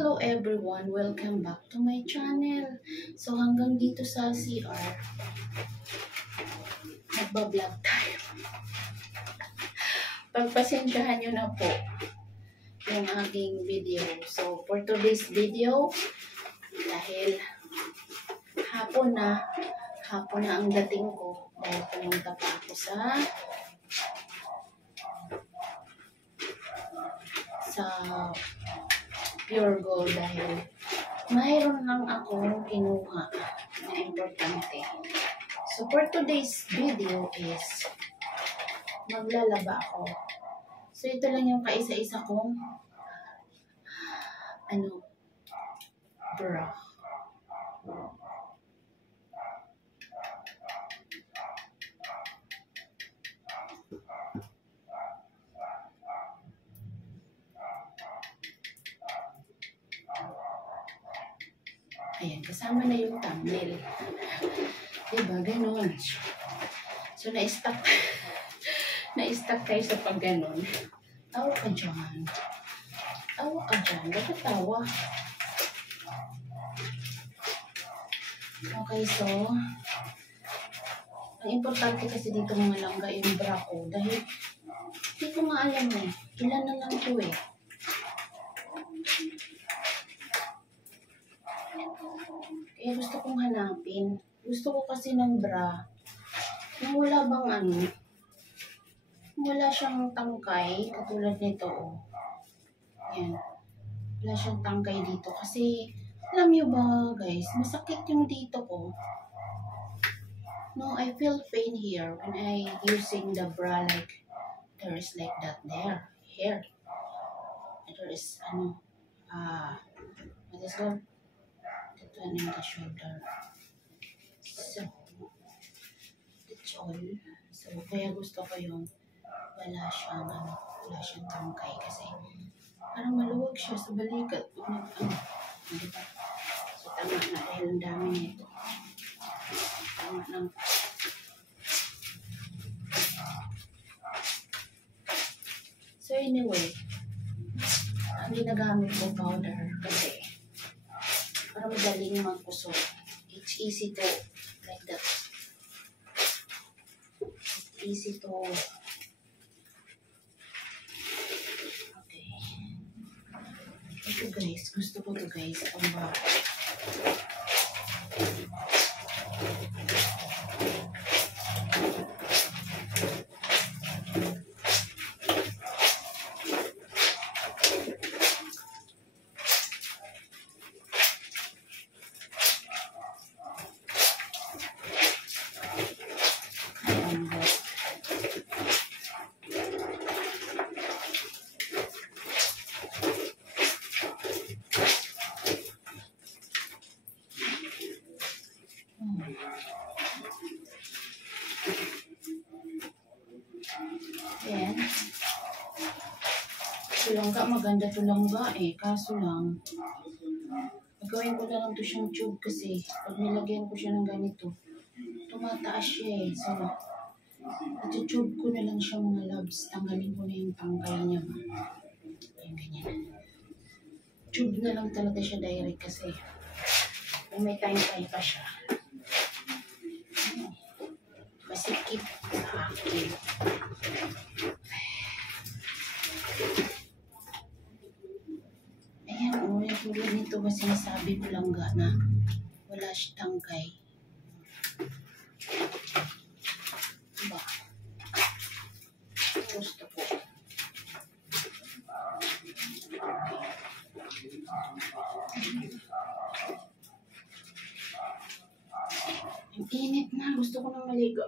Hello everyone! Welcome back to my channel. So hanggang dito sa CR, nagbablog tayo. Pagpasensyahan nyo na po yung aking video. So for today's video, dahil hapon na ang dating ko, dahil pumunta pa ako sa Pure Gold dahil mayroon lang akong kinuha na importante. So for today's video is maglalaba ako. So ito lang yung kaisa-isa kong bra. Ayan, kasama na yung thumbnail. Diba? Ganon. So, na-stuck kayo sa pag ganon. Tawa ka dyan. Tawa ka dyan. Bakit tawa? Okay, so, ang importante kasi dito mga langga yung bra ko. Dahil, hindi ko maalam ilan na lang ito Kaya gusto kong hanapin. Gusto ko kasi ng bra. Yung wala bang wala siyang tangkay. Katulad nito, Yan. Wala siyang tangkay dito. Kasi, alam niyo ba, guys, masakit yung dito ko. No, I feel pain here when I using the bra like, there is like that there. Here. There is, what is called? In the shoulder. So, that's all. So, kaya gusto ko yung wala siyang tangkay kasi parang maluwag siya sa balikat. Diba? So, tama na dahil ang dami nito. Tama na. So, anyway, ang ginagamit ko powder kasi para madaling magkusot. It's easy to, like that. It's easy to, okay. Ito guys, gusto ko to guys, ang bahay. Then, tulangga, maganda tulangga kaso lang, gagawin ko na lang to siyang tube kasi pag nilagyan ko siya ng ganito, tumataas siya So, ito-tube ko na lang siya mga loves, tanggalin ko na yung tangkay niya. Ayan, ganyan. Tube na lang talaga siya direct kasi may tangkay pa siya. Masikip sa akin. Ayan, yung tulad nito ba sinasabi ko lang na wala siya tangkay. Diba? Gusto ko. Ang init na. Gusto ko na maligo.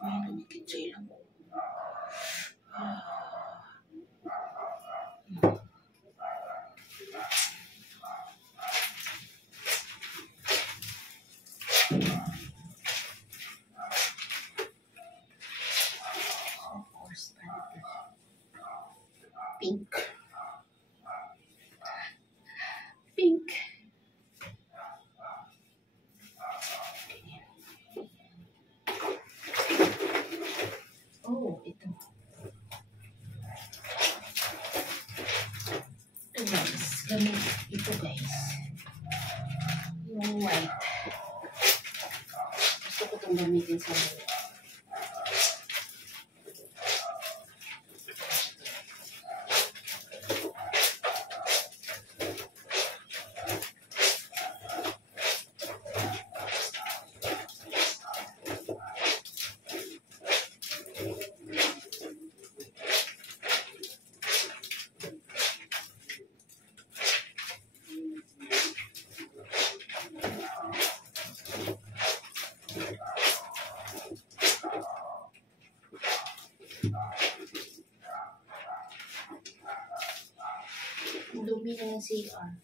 May lumikit sa ilang ko. Pink. Pink. Oh, ito. sa loob. Dumi na ng CR.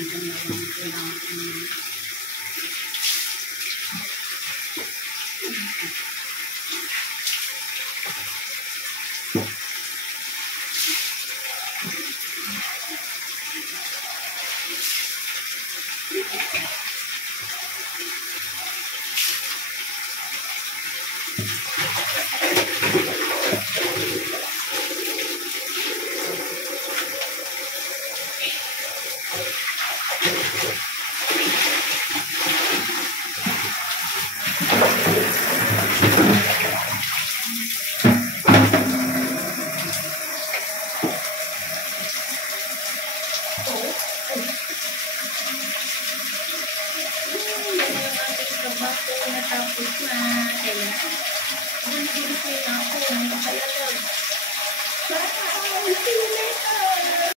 Diyan na lang kailangan ko. Yan yung ating trabaho natapos